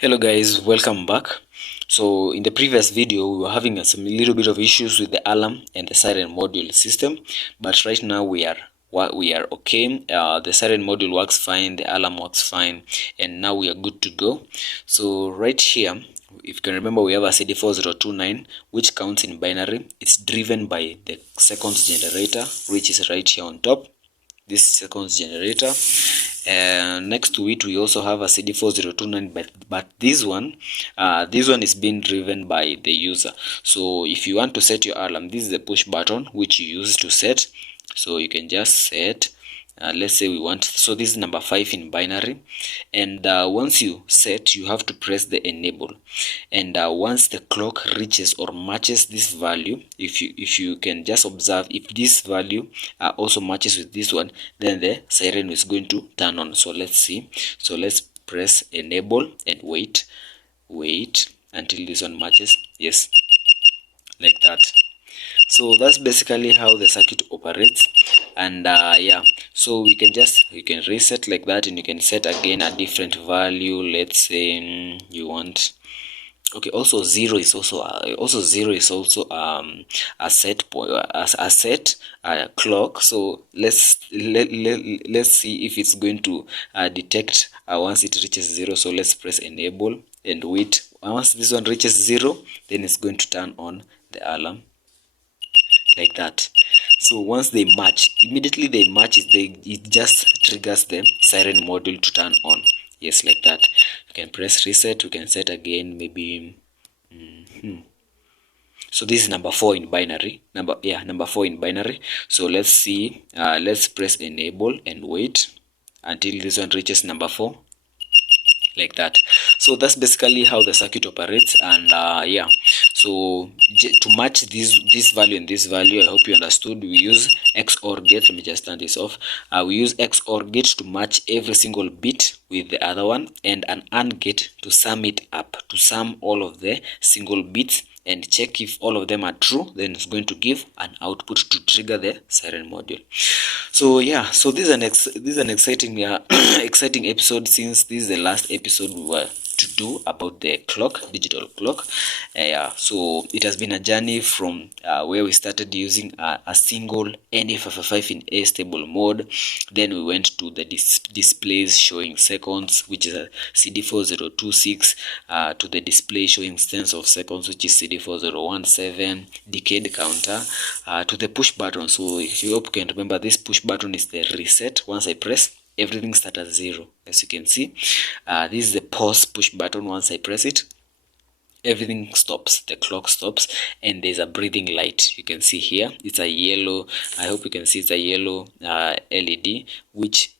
Hello guys, welcome back. So in the previous video we were having some little bit of issues with the alarm and the siren module system, but right now we are okay. The siren module works fine, the alarm works fine, and now we are good to go. So right here, if you can remember, we have a CD4029 which counts in binary. It's driven by the seconds generator, which is right here on top. This seconds generator, and next to it we also have a CD4029, but this one is being driven by the user. So if you want to set your alarm, this is the push button which you use to set. So you can just set, let's say we want, so this is number 5 in binary, and once you set, you have to press the enable, and once the clock reaches or matches this value, if you can just observe, if this value also matches with this one, then the siren is going to turn on. So let's see. So let's press enable and wait until this one matches. Yes, like that. So that's basically how the circuit operates. And yeah, so you can reset like that, and you can set again a different value. Let's say you want, okay, also zero is also a set point, a set clock. So let's see if it's going to detect once it reaches 0. So let's press enable and wait. Once this one reaches 0, then it's going to turn on the alarm, like that. So once they match, immediately they match, it just triggers the siren module to turn on. Yes, like that. You can press reset, you can set again, maybe so this is number 4 in binary, number 4 in binary. So let's see, let's press enable and wait until this one reaches number 4, like that. So that's basically how the circuit operates. And yeah, so to match this value and this value, I hope you understood, we use XOR gate. Let me just turn this off. We use XOR gate to match every single bit with the other one, and an AND gate to sum it up, to sum all of the single bits and check if all of them are true. Then it's going to give an output to trigger the siren module. So yeah, so this is an exciting exciting episode, since this is the last episode we were to do about the clock, digital clock. Yeah, so it has been a journey from where we started using a single NF555 in A-stable mode. Then we went to the displays showing seconds, which is a CD4026, to the display showing tens of seconds, which is CD4017, decade counter, to the push button. So if you hope you can remember, this push button is the reset. Once I press, everything starts at 0, as you can see. This is the pause push button. Once I press it, everything stops, the clock stops, and there's a breathing light. You can see here, it's a yellow, I hope you can see, it's a yellow LED, which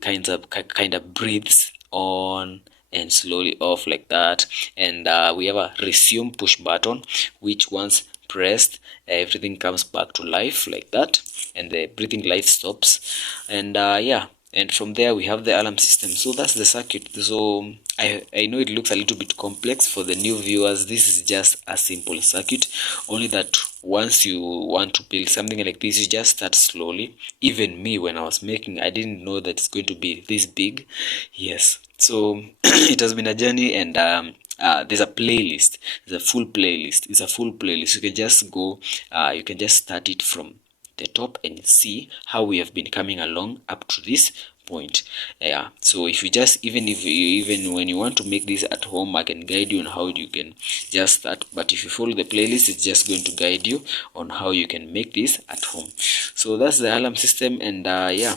kind of breathes on and slowly off, like that. And we have a resume push button, which once pressed, everything comes back to life, like that, and the breathing light stops. And yeah, and from there we have the alarm system. So that's the circuit. So I know it looks a little bit complex for the new viewers. This is just a simple circuit, only that once you want to build something like this, you just start slowly. Even me, when I was making, I didn't know that it's going to be this big. Yes, so it has been a journey. And there's a playlist, there's a full playlist, it's a full playlist. You can just go, you can just start it from the top and see how we have been coming along up to this point. Yeah, so if you just, even when you want to make this at home, I can guide you on how you can just start. But if you follow the playlist, it's just going to guide you on how you can make this at home. So that's the alarm system. And yeah,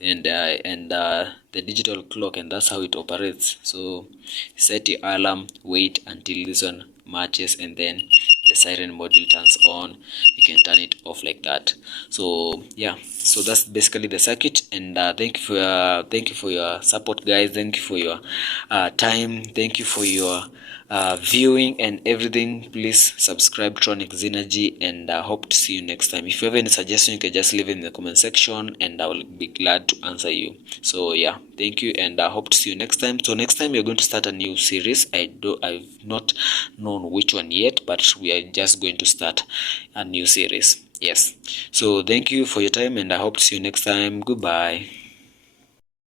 and the digital clock, and that's how it operates. So set your alarm, wait until this one matches, and then the siren module turns on. You can turn it off, like that. So yeah, so that's basically the circuit. And thank you for your support, guys. Thank you for your time. Thank you for your viewing and everything. Please subscribe to Tronic Synergy, and I hope to see you next time. If you have any suggestion, you can just leave it in the comment section, and I will be glad to answer you. So yeah, thank you, and I hope to see you next time. So next time we're going to start a new series. I've not known which one yet, but we are just going to start a new series. Yes, so thank you for your time, and I hope to see you next time. Goodbye.